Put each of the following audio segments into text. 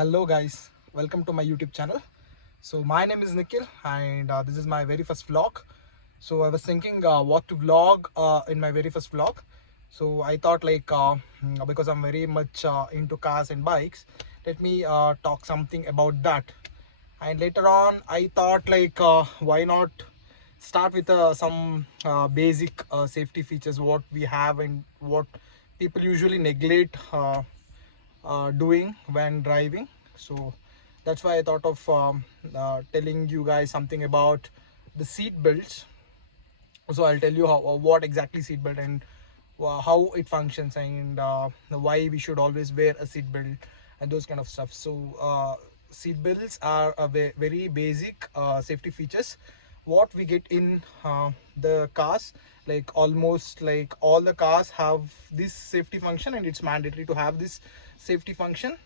Hello guys, welcome to my YouTube channel. So my name is Nikhil and this is my very first vlog. So I was thinking what to vlog in my very first vlog. So I thought because I'm very much into cars and bikes, let me talk something about that. And later on I thought why not start with some basic safety features what we have and what people usually neglect doing when driving. So that's why I thought of telling you guys something about the seat belts. So I'll tell you what exactly seat belt and how it functions and why we should always wear a seat belt and those kind of stuff. So seat belts are a very basic safety features what we get in the cars. Like almost like all the cars have this safety function and it's mandatory to have this safety function.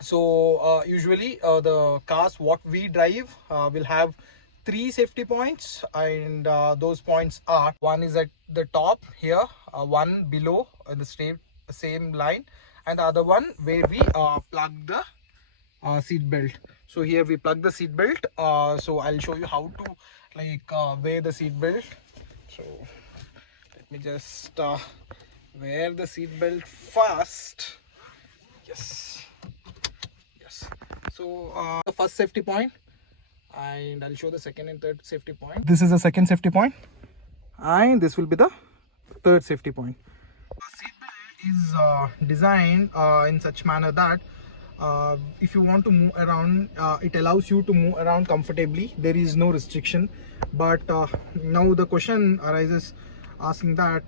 So usually the cars what we drive will have three safety points, and those points are: one is at the top here, one below in the same line, and the other one where we plug the seat belt. So here we plug the seat belt. So I'll show you how to wear the seat belt. So let me just wear the seat belt first. Yes. So the first safety point, and I'll show the second and third safety point. This is the second safety point, and this will be the third safety point. Seatbelt is designed in such manner that if you want to move around, it allows you to move around comfortably. There is no restriction. But now the question arises asking that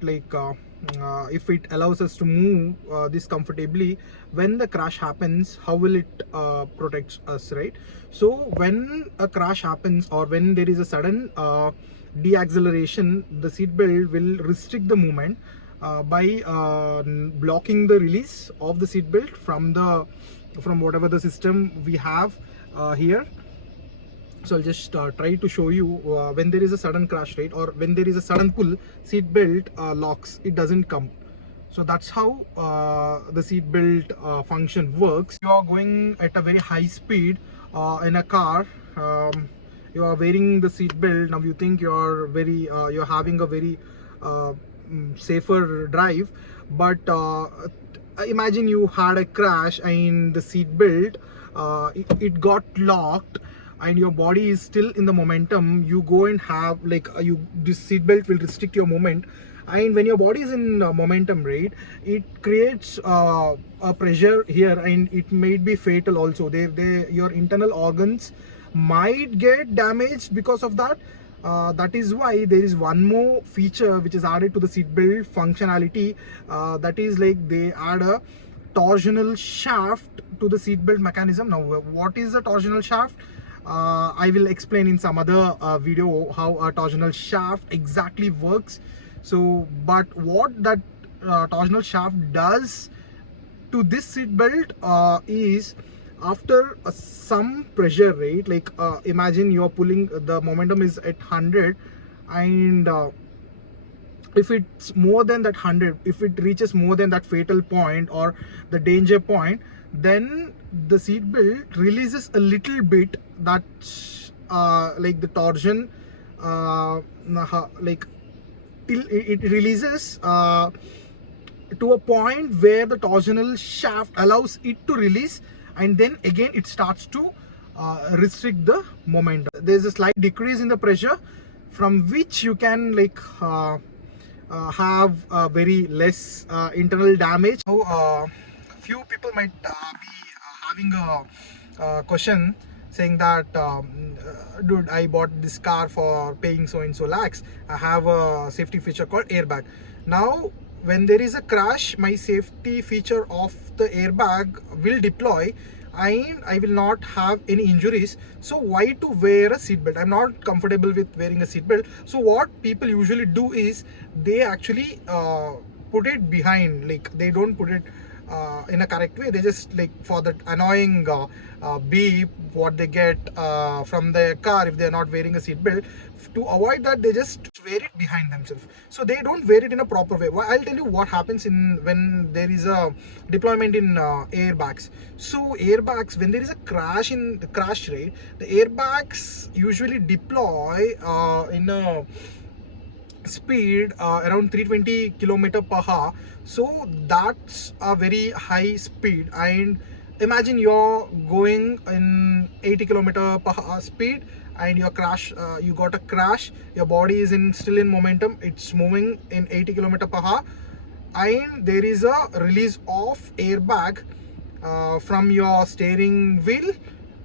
if it allows us to move this comfortably, when the crash happens, how will it protect us, right? So when a crash happens or when there is a sudden deacceleration, the seat belt will restrict the movement by blocking the release of the seat belt from whatever the system we have here. So I'll just try to show you when there is a sudden crash, right, or when there is a sudden pull, seat belt locks, it doesn't come. So that's how the seat belt function works. You are going at a very high speed in a car, you are wearing the seat belt. Now you think you're having a very safer drive, but imagine you had a crash and the seat belt it got locked and your body is still in the momentum. You go and have this seat belt will restrict your movement, and when your body is in momentum, right, it creates a pressure here and it might be fatal also. Your internal organs might get damaged because of that. That is why there is one more feature which is added to the seatbelt functionality. That is they add a torsional shaft to the seatbelt mechanism. Now, what is a torsional shaft? I will explain in some other video how a torsional shaft exactly works. So, but what that torsional shaft does to this seat belt is, after some pressure, right, imagine you're pulling, the momentum is at 100, and if it's more than that 100, if it reaches more than that fatal point or the danger point, then the seat belt releases a little bit. That's the torsion, till it releases to a point where the torsional shaft allows it to release, and then again it starts to restrict the momentum. There's a slight decrease in the pressure, from which you can have very less internal damage. So few people might be having a question saying that dude, I bought this car for paying so and so lakhs, I have a safety feature called airbag. Now when there is a crash, my safety feature of the airbag will deploy and I will not have any injuries. So why to wear a seatbelt? I'm not comfortable with wearing a seatbelt. So what people usually do is they actually put it behind, they don't put it in a correct way. They just for that annoying beep what they get from the car if they're not wearing a seatbelt. To avoid that, they just just wear it behind themselves. So they don't wear it in a proper way. Well, I'll tell you what happens in when there is a deployment in airbags. So airbags, when there is a crash rate, the airbags usually deploy in a speed around 320 kilometer per hour. So that's a very high speed. And imagine you're going in 80 kilometer per hour speed, and you got a crash. Your body is still in momentum, it's moving in 80 kilometer per hour, and there is a release of airbag from your steering wheel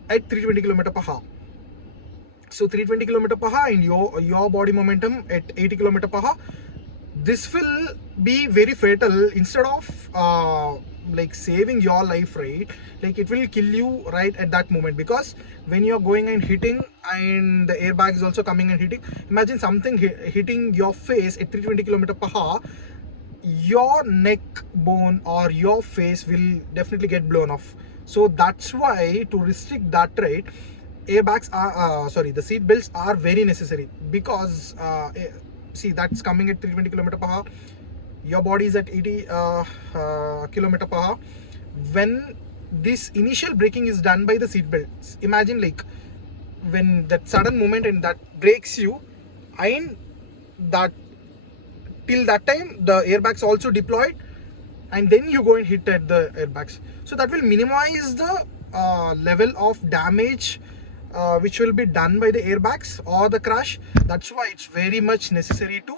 at 320 kilometer per hour. So 320 kilometer per hour and your body momentum at 80 kilometer per hour, this will be very fatal. Instead of like saving your life, right, like it will kill you right at that moment, because when you're going and hitting and the airbag is also coming and hitting, imagine something hitting your face at 320 kilometer per hour, your neck bone or your face will definitely get blown off. So that's why, to restrict that rate, airbags are the seat belts are very necessary, because see, that's coming at 320 kilometer per hour, your body is at 80 kilometer per hour. When this initial braking is done by the seat belts, imagine like when that sudden moment and that breaks you, and that till that time the airbags also deployed, and then you go and hit at the airbags. So that will minimize the level of damage which will be done by the airbags or the crash. That's why it's very much necessary to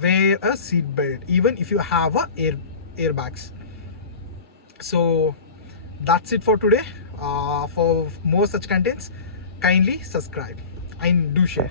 wear a seat belt even if you have a airbags. So that's it for today. For more such contents, kindly subscribe and do share.